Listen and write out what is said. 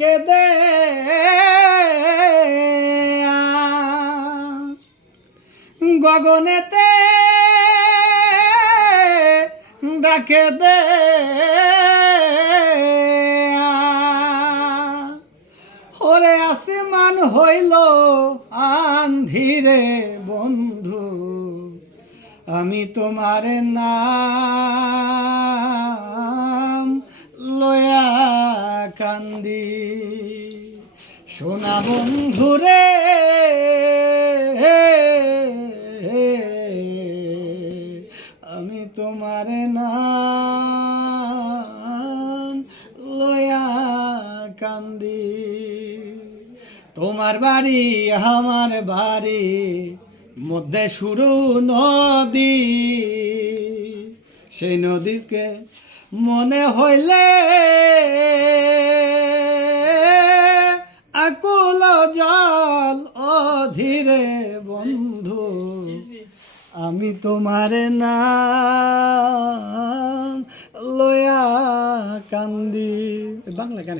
কেদে গগনেতে ডাকে দে ওরে আসমান হইল আন্ধিরে বন্ধু আমি তোমার নাম লয়া কান্দি সোনা বন্ধুরে আমি তোমার নাম লয়া কান্দি তোমার বাড়ি আমার বাড়ি মধ্যে শুরু নদী সেই নদীকে মনে হইলে আকুল জল অধীরে বন্ধু আমি তোমার নাম লয়া কান্দি বাংলা গান